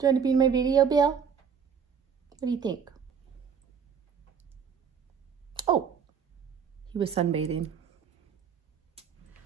Do you want to be in my video, Bill? What do you think? Oh, he was sunbathing.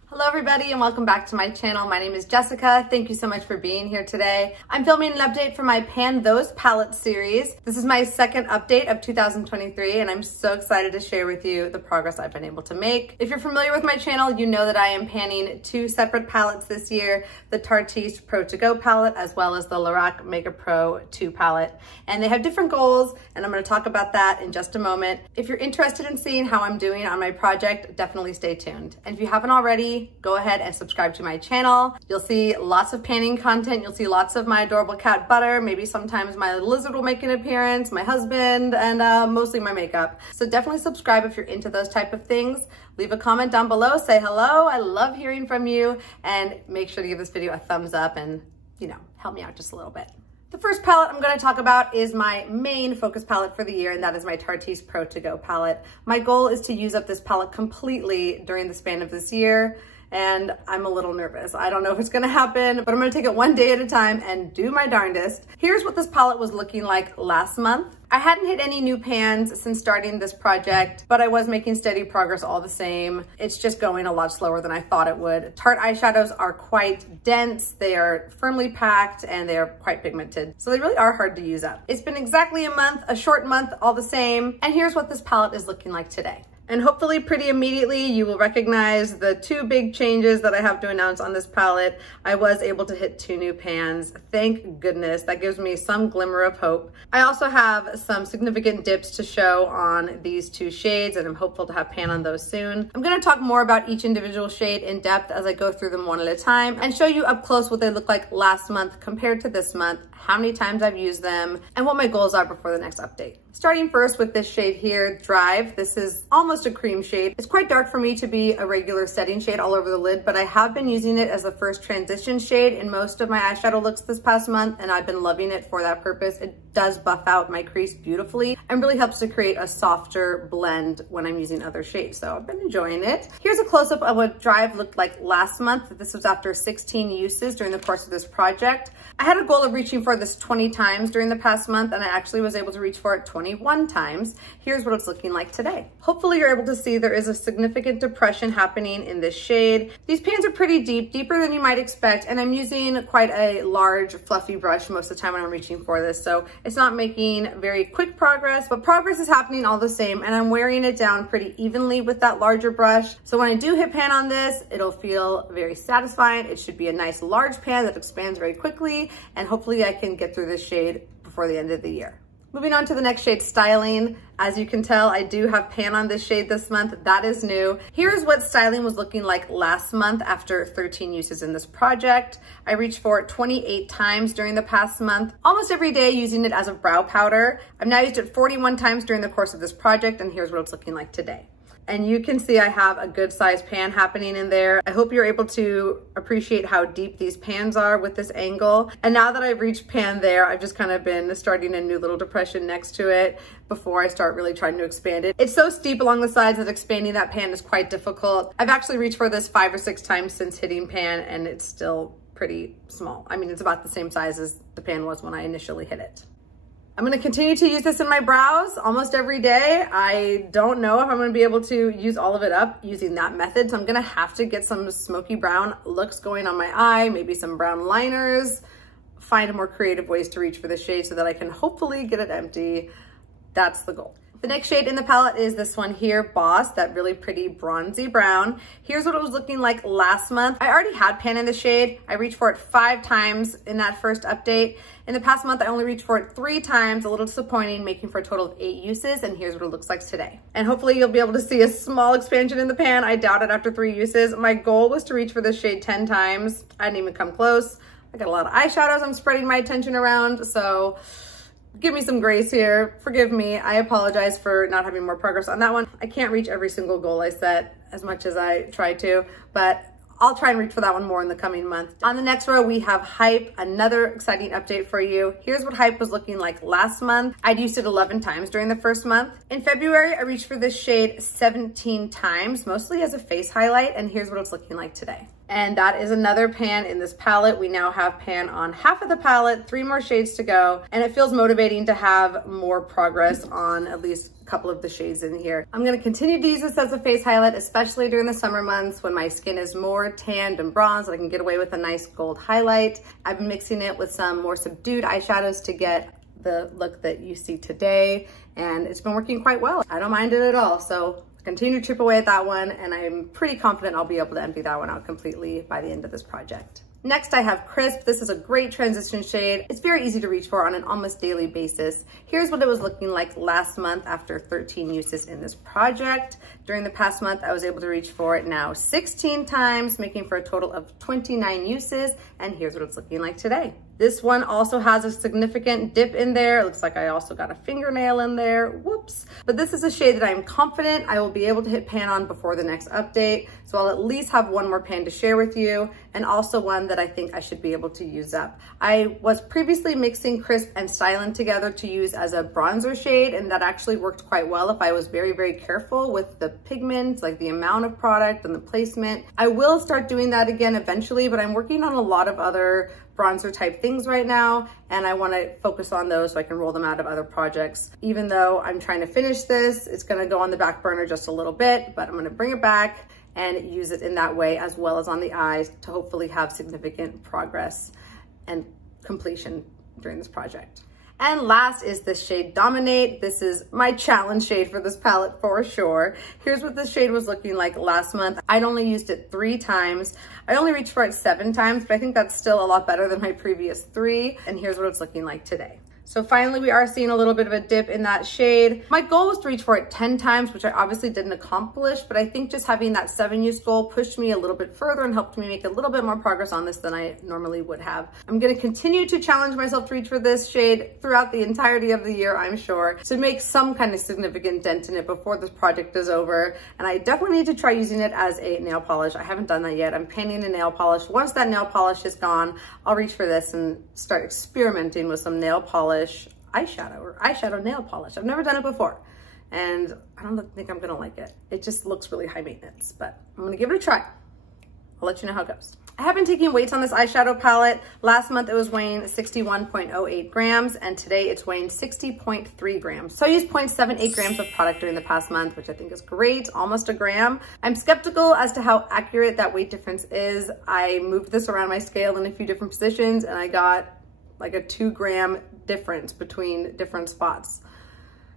Hello everybody and welcome back to my channel. My name is Jessica. Thank you so much for being here today. I'm filming an update for my Pan Those palette series. This is my second update of 2023 and I'm so excited to share with you the progress I've been able to make. If you're familiar with my channel, you know that I am panning two separate palettes this year, the Tarteist Pro To Go palette as well as the Lorac MegaPro2 palette. And they have different goals and I'm going to talk about that in just a moment. If you're interested in seeing how I'm doing on my project, definitely stay tuned. And if you haven't already, go ahead and subscribe to my channel. You'll see lots of panning content. You'll see lots of my adorable cat Butter. Maybe sometimes my lizard will make an appearance, my husband, and mostly my makeup. So definitely subscribe if you're into those type of things. Leave a comment down below, say hello. I love hearing from you, and make sure to give this video a thumbs up and, you know, help me out just a little bit. The first palette I'm going to talk about is my main focus palette for the year, and that is my Tarteist Pro To Go palette. My goal is to use up this palette completely during the span of this year, and I'm a little nervous. I don't know if it's gonna happen, but I'm gonna take it one day at a time and do my darndest. Here's what this palette was looking like last month. I hadn't hit any new pans since starting this project, but I was making steady progress all the same. It's just going a lot slower than I thought it would. Tarte eyeshadows are quite dense, they are firmly packed, and they are quite pigmented. So they really are hard to use up. It's been exactly a month, a short month, all the same. And here's what this palette is looking like today. And hopefully pretty immediately you will recognize the two big changes that I have to announce on this palette. I was able to hit two new pans. Thank goodness. That gives me some glimmer of hope. I also have some significant dips to show on these two shades and I'm hopeful to have pan on those soon. I'm going to talk more about each individual shade in depth as I go through them one at a time and show you up close what they look like last month compared to this month, how many times I've used them, and what my goals are before the next update. Starting first with this shade here, Drive. This is almost a cream shade. It's quite dark for me to be a regular setting shade all over the lid, but I have been using it as a first transition shade in most of my eyeshadow looks this past month, and I've been loving it for that purpose. It does buff out my crease beautifully and really helps to create a softer blend when I'm using other shades, so I've been enjoying it. Here's a close-up of what Drive looked like last month. This was after 16 uses during the course of this project. I had a goal of reaching for this 20 times during the past month, and I actually was able to reach for it 21 times. Here's what it's looking like today. Hopefully you're able to see there is a significant depression happening in this shade. These pans are pretty deep, deeper than you might expect, and I'm using quite a large fluffy brush most of the time when I'm reaching for this, so it's not making very quick progress, but progress is happening all the same, and I'm wearing it down pretty evenly with that larger brush. So when I do hit pan on this, it'll feel very satisfying. It should be a nice large pan that expands very quickly, and hopefully I can get through this shade before the end of the year. Moving on to the next shade, Styling. As you can tell, I do have pan on this shade this month. That is new. Here's what Styling was looking like last month after 13 uses in this project. I reached for it 28 times during the past month, almost every day using it as a brow powder. I've now used it 41 times during the course of this project, and here's what it's looking like today. And you can see I have a good sized pan happening in there. I hope you're able to appreciate how deep these pans are with this angle. And now that I've reached pan there, I've just kind of been starting a new little depression next to it before I start really trying to expand it. It's so steep along the sides that expanding that pan is quite difficult. I've actually reached for this 5 or 6 times since hitting pan, and it's still pretty small. I mean, it's about the same size as the pan was when I initially hit it. I'm gonna continue to use this in my brows almost every day. I don't know if I'm gonna be able to use all of it up using that method, so I'm gonna have to get some smoky brown looks going on my eye, maybe some brown liners, find more creative ways to reach for the shade so that I can hopefully get it empty. That's the goal. The next shade in the palette is this one here, Boss, that really pretty bronzy brown. Here's what it was looking like last month. I already had pan in the shade. I reached for it 5 times in that first update. In the past month, I only reached for it 3 times, a little disappointing, making for a total of 8 uses, and here's what it looks like today. And hopefully you'll be able to see a small expansion in the pan. I doubt it after 3 uses. My goal was to reach for this shade 10 times. I didn't even come close. I got a lot of eyeshadows I'm spreading my attention around, so give me some grace here. Forgive me. I apologize for not having more progress on that one. I can't reach every single goal I set as much as I try to, but I'll try and reach for that one more in the coming month. On the next row, we have Hype, another exciting update for you. Here's what Hype was looking like last month. I'd used it 11 times during the first month. In February, I reached for this shade 17 times, mostly as a face highlight, and here's what it's looking like today. And that is another pan in this palette. We now have pan on half of the palette, 3 more shades to go, and it feels motivating to have more progress on at least a couple of the shades in here. I'm gonna continue to use this as a face highlight, especially during the summer months when my skin is more tanned and bronzed, and I can get away with a nice gold highlight. I've been mixing it with some more subdued eyeshadows to get the look that you see today, and it's been working quite well. I don't mind it at all, so continue to chip away at that one, and I'm pretty confident I'll be able to empty that one out completely by the end of this project. Next, I have Crisp. This is a great transition shade. It's very easy to reach for on an almost daily basis. Here's what it was looking like last month after 13 uses in this project. During the past month, I was able to reach for it now 16 times, making for a total of 29 uses, and here's what it's looking like today. This one also has a significant dip in there. It looks like I also got a fingernail in there, whoops. But this is a shade that I'm confident I will be able to hit pan on before the next update. So I'll at least have one more pan to share with you, and also one that I think I should be able to use up. I was previously mixing Crisp and Styling together to use as a bronzer shade, and that actually worked quite well if I was very, very careful with the pigments, like the amount of product and the placement. I will start doing that again eventually, but I'm working on a lot of other bronzer type things right now, and I want to focus on those so I can roll them out of other projects. Even though I'm trying to finish this, it's going to go on the back burner just a little bit, but I'm going to bring it back and use it in that way, as well as on the eyes, to hopefully have significant progress and completion during this project. And last is the shade Dominate. This is my challenge shade for this palette for sure. Here's what this shade was looking like last month. I'd only used it 3 times. I only reached for it 7 times, but I think that's still a lot better than my previous 3. And here's what it's looking like today. So finally, we are seeing a little bit of a dip in that shade. My goal was to reach for it 10 times, which I obviously didn't accomplish, but I think just having that 7-use goal pushed me a little bit further and helped me make a little bit more progress on this than I normally would have. I'm gonna continue to challenge myself to reach for this shade throughout the entirety of the year, I'm sure, to make some kind of significant dent in it before this project is over. And I definitely need to try using it as a nail polish. I haven't done that yet. I'm painting a nail polish. Once that nail polish is gone, I'll reach for this and start experimenting with some nail polish eyeshadow or eyeshadow nail polish. I've never done it before, and I don't think I'm gonna like it. It just looks really high maintenance, but I'm gonna give it a try. I'll let you know how it goes. I have been taking weights on this eyeshadow palette. Last month it was weighing 61.08 grams, and today it's weighing 60.3 grams. So I used 0.78 grams of product during the past month, which I think is great, almost a gram. I'm skeptical as to how accurate that weight difference is. I moved this around my scale in a few different positions, and I got like a 2-gram difference between different spots.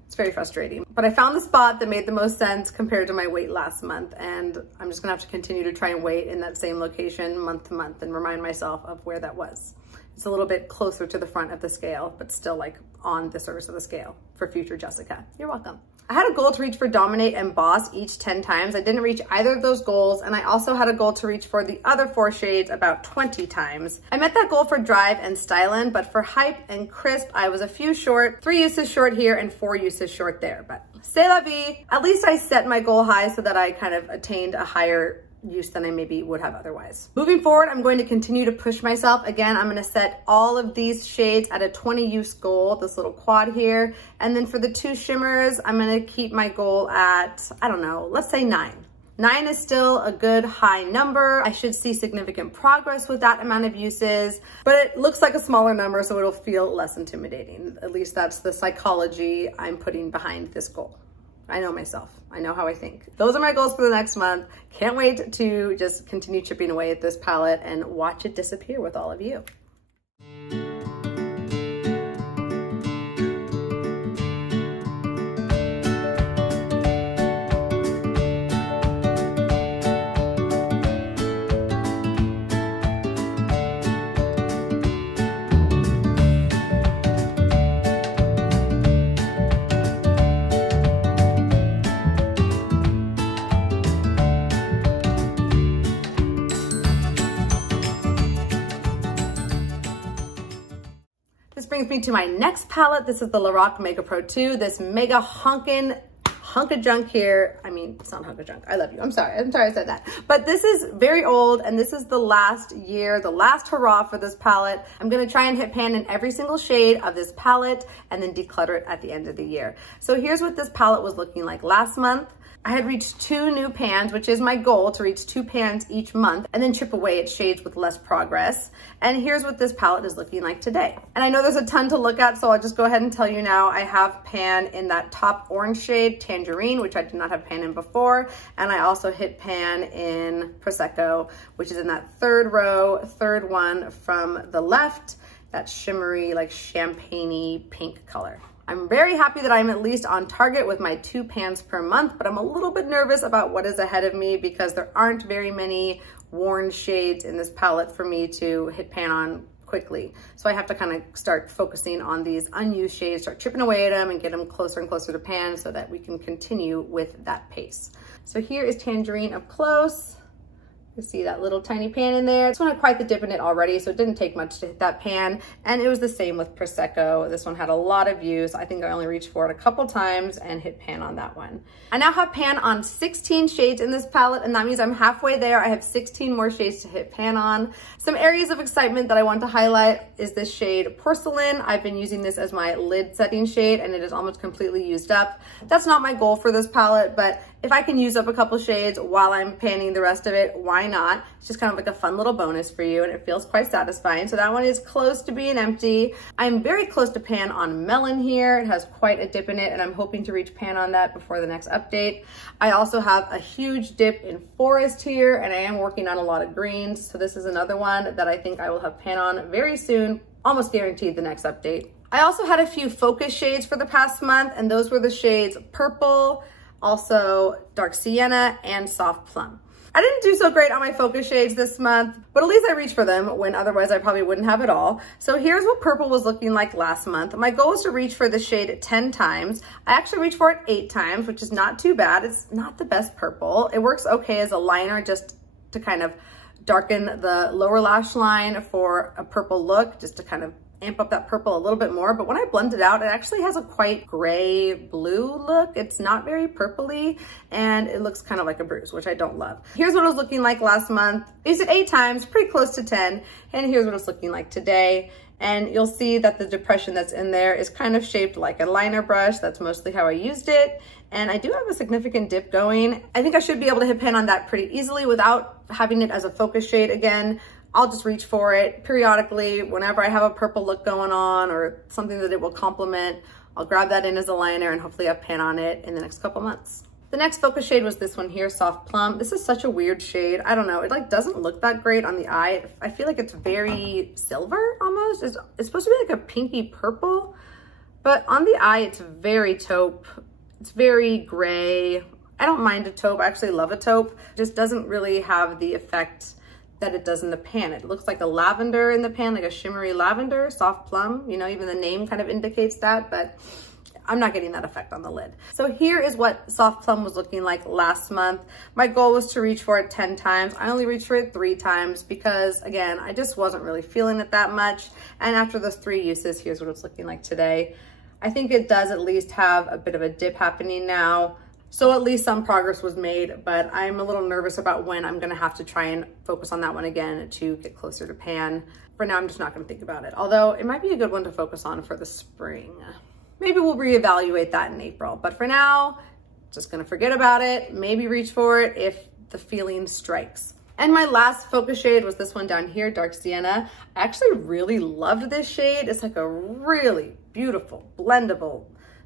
It's very frustrating, but I found the spot that made the most sense compared to my weight last month, and I'm just gonna have to continue to try and weigh in that same location month to month and remind myself of where that was. It's a little bit closer to the front of the scale, but still like on the surface of the scale for future Jessica. You're welcome. I had a goal to reach for Dominate and Boss each 10 times. I didn't reach either of those goals, and I also had a goal to reach for the other 4 shades about 20 times. I met that goal for Drive and Stylin', but for Hype and Crisp, I was a few short, 3 uses short here and 4 uses short there, but c'est la vie. At least I set my goal high so that I kind of attained a higher use than I maybe would have otherwise. Moving forward, I'm going to continue to push myself. Again, I'm going to set all of these shades at a 20-use goal, this little quad here. And then for the 2 shimmers, I'm going to keep my goal at, I don't know, let's say 9. 9 is still a good high number. I should see significant progress with that amount of uses, but it looks like a smaller number, so it'll feel less intimidating. At least that's the psychology I'm putting behind this goal. I know myself. I know how I think. Those are my goals for the next month. Can't wait to just continue chipping away at this palette and watch it disappear with all of you. This brings me to my next palette. This is the Lorac MegaPro2, this mega honkin' hunk of junk here. I mean, it's not a hunk of junk. I love you. I'm sorry I said that. But this is very old, and this is the last year, the last hurrah for this palette. I'm gonna try and hit pan in every single shade of this palette and then declutter it at the end of the year. So here's what this palette was looking like last month. I had reached 2 new pans, which is my goal, to reach 2 pans each month and then chip away at shades with less progress. And here's what this palette is looking like today. And I know there's a ton to look at, so I'll just go ahead and tell you now. I have pan in that top orange shade, Tangerine, which I did not have pan in before. And I also hit pan in Prosecco, which is in that 3rd row, 3rd one from the left, that shimmery, like champagne-y pink color. I'm very happy that I'm at least on target with my 2 pans per month, but I'm a little bit nervous about what is ahead of me because there aren't very many worn shades in this palette for me to hit pan on quickly. So I have to kind of start focusing on these unused shades, start chipping away at them and get them closer and closer to pan so that we can continue with that pace. So here is Tangerine up close. You see that little tiny pan in there. This one had quite the dip in it already, so it didn't take much to hit that pan. And it was the same with Prosecco. This one had a lot of use. I think I only reached for it a couple times and hit pan on that one. I now have pan on 16 shades in this palette, and that means I'm halfway there. I have 16 more shades to hit pan on. Some areas of excitement that I want to highlight is this shade Porcelain. I've been using this as my lid setting shade, and it is almost completely used up. That's not my goal for this palette, but if I can use up a couple shades while I'm panning the rest of it, why not? It's just kind of like a fun little bonus for you, and it feels quite satisfying. So that one is close to being empty. I'm very close to pan on Melon here. It has quite a dip in it, and I'm hoping to reach pan on that before the next update. I also have a huge dip in Forest here, and I am working on a lot of greens. So this is another one that I think I will have pan on very soon, almost guaranteed the next update. I also had a few focus shades for the past month, and those were the shades Purple, also Dark Sienna, and Soft Plum. I didn't do so great on my focus shades this month, but at least I reached for them when otherwise I probably wouldn't have it all. So here's what Purple was looking like last month. My goal was to reach for the shade 10 times. I actually reached for it 8 times, which is not too bad. It's not the best purple. It works okay as a liner just to kind of darken the lower lash line for a purple look, just to kind of amp up that purple a little bit more. But when I blend it out, it actually has a quite gray blue look. It's not very purpley, and it looks kind of like a bruise, which I don't love. Here's what it was looking like last month. I used it 8 times, pretty close to 10. And here's what it's looking like today. And you'll see that the depression that's in there is kind of shaped like a liner brush. That's mostly how I used it. And I do have a significant dip going. I think I should be able to hit pan on that pretty easily without having it as a focus shade again. I'll just reach for it periodically whenever I have a purple look going on or something that it will complement. I'll grab that in as a liner and hopefully have pan on it in the next couple months. The next focus shade was this one here, Soft Plum. This is such a weird shade. I don't know, it like doesn't look that great on the eye. I feel like it's very silver almost. It's supposed to be like a pinky purple, but on the eye it's very taupe. It's very gray. I don't mind a taupe, I actually love a taupe. It just doesn't really have the effect that it does in the pan. It looks like a lavender in the pan, like a shimmery lavender, Soft Plum. You know, even the name kind of indicates that, but I'm not getting that effect on the lid. So here is what Soft Plum was looking like last month. My goal was to reach for it 10 times. I only reached for it 3 times because, again, I just wasn't really feeling it that much. And after those 3 uses, here's what it's looking like today. I think it does at least have a bit of a dip happening now. So at least some progress was made, but I'm a little nervous about when I'm gonna have to try and focus on that one again to get closer to pan. For now, I'm just not gonna think about it. Although it might be a good one to focus on for the spring. Maybe we'll reevaluate that in April, but for now, just gonna forget about it, maybe reach for it if the feeling strikes. And my last focus shade was this one down here, Dark Sienna. I actually really loved this shade. It's like a really beautiful, blendable,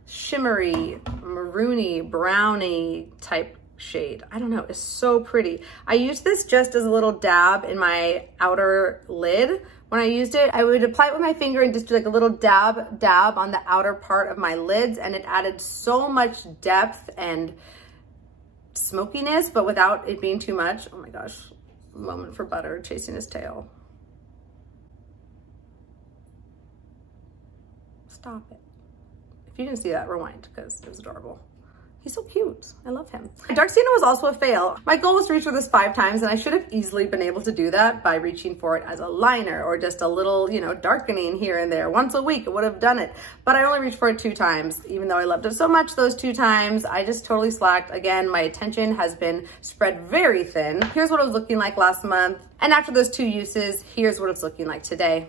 shimmery, maroony, browny type shade. I don't know, it's so pretty. I used this just as a little dab in my outer lid. When I used it, I would apply it with my finger and just do like a little dab on the outer part of my lids, and it added so much depth and smokiness, but without it being too much. Oh my gosh, moment for Butter chasing his tail. Stop it. If you didn't see that, rewind, because it was adorable. He's so cute. I love him. Dark Sienna was also a fail. My goal was to reach for this 5 times, and I should have easily been able to do that by reaching for it as a liner or just a little, you know, darkening here and there. Once a week, it would have done it. But I only reached for it 2 times. Even though I loved it so much those 2 times, I just totally slacked. Again, my attention has been spread very thin. Here's what it was looking like last month. And after those 2 uses, here's what it's looking like today.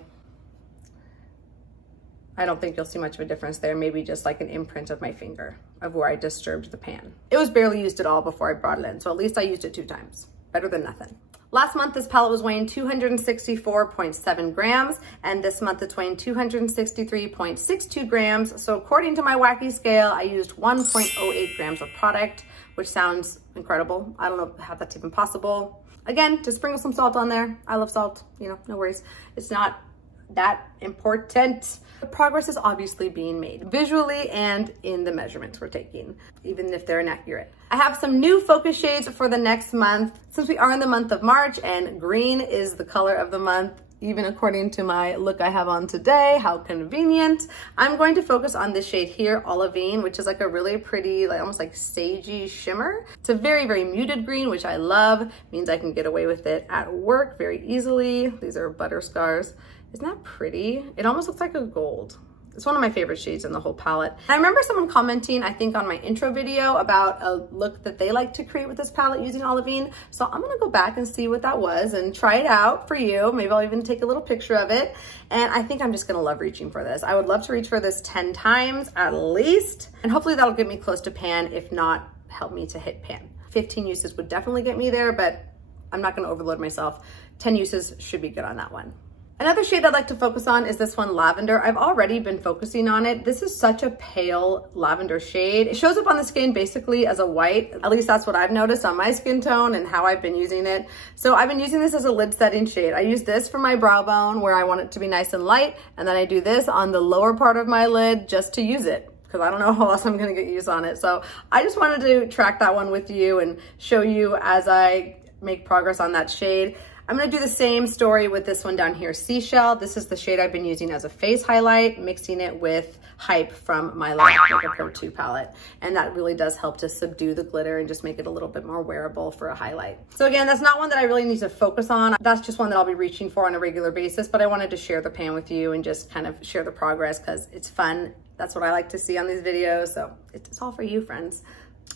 I don't think you'll see much of a difference there. Maybe just like an imprint of my finger of where I disturbed the pan. It was barely used at all before I brought it in. So at least I used it 2 times. Better than nothing. Last month, this palette was weighing 264.7 grams. And this month it's weighing 263.62 grams. So according to my wacky scale, I used 1.08 grams of product, which sounds incredible. I don't know how that's even possible. Again, just sprinkle some salt on there. I love salt, you know, no worries. It's not that important. The progress is obviously being made visually and in the measurements we're taking, even if they're inaccurate. I have some new focus shades for the next month. Since we are in the month of March and green is the color of the month, even according to my look I have on today, how convenient. I'm going to focus on this shade here, Olivine, which is like a really pretty, like almost like sagey shimmer. It's a very, very muted green, which I love. Means I can get away with it at work very easily. These are butter scars. Isn't that pretty? It almost looks like a gold. It's one of my favorite shades in the whole palette. I remember someone commenting, I think on my intro video, about a look that they like to create with this palette using Olivine. So I'm gonna go back and see what that was and try it out for you. Maybe I'll even take a little picture of it. And I think I'm just gonna love reaching for this. I would love to reach for this 10 times at least. And hopefully that'll get me close to pan, if not help me to hit pan. 15 uses would definitely get me there, but I'm not gonna overload myself. 10 uses should be good on that one. Another shade I'd like to focus on is this one, Lavender. I've already been focusing on it. This is such a pale lavender shade. It shows up on the skin basically as a white. At least that's what I've noticed on my skin tone and how I've been using it. So I've been using this as a lid setting shade. I use this for my brow bone where I want it to be nice and light. And then I do this on the lower part of my lid just to use it, because I don't know how else I'm gonna get use on it. So I just wanted to track that one with you and show you as I make progress on that shade. I'm gonna do the same story with this one down here, Seashell. This is the shade I've been using as a face highlight, mixing it with Hype from my Lorac MegaPro2 palette. And that really does help to subdue the glitter and just make it a little bit more wearable for a highlight. So again, that's not one that I really need to focus on. That's just one that I'll be reaching for on a regular basis, but I wanted to share the pan with you and just kind of share the progress because it's fun. That's what I like to see on these videos. So it's all for you, friends.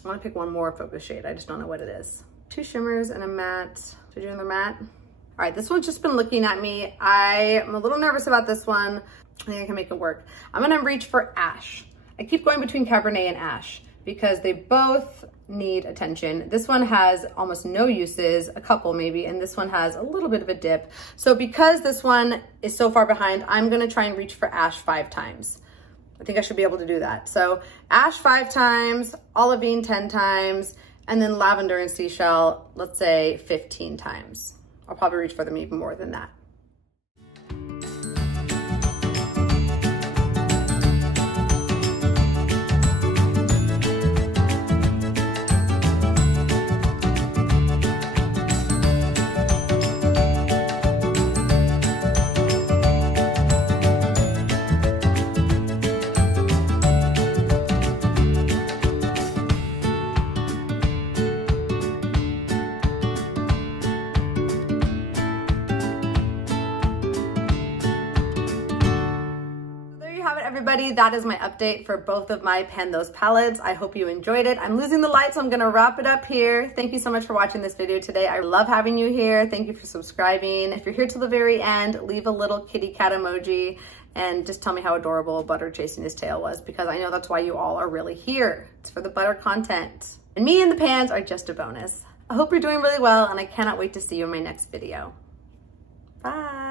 I wanna pick one more focus shade. I just don't know what it is. 2 shimmers and a matte. Should I do another matte? All right, this one's just been looking at me. I'm a little nervous about this one. I think I can make it work. I'm gonna reach for Ash. I keep going between Cabernet and Ash because they both need attention. This one has almost no uses, a couple maybe, and this one has a little bit of a dip. So because this one is so far behind, I'm gonna try and reach for Ash 5 times. I think I should be able to do that. So Ash 5 times, Olivine 10 times, and then Lavender and Seashell, let's say 15 times. I'll probably reach for them even more than that. Everybody, that is my update for both of my Pan Those palettes. I hope you enjoyed it. I'm losing the light, so I'm gonna wrap it up here. Thank you so much for watching this video today. I love having you here. Thank you for subscribing. If you're here till the very end, leave a little kitty cat emoji and just tell me how adorable Butter chasing his tail was, because I know that's why you all are really here. It's for the Butter content. And me and the pans are just a bonus. I hope you're doing really well, and I cannot wait to see you in my next video. Bye.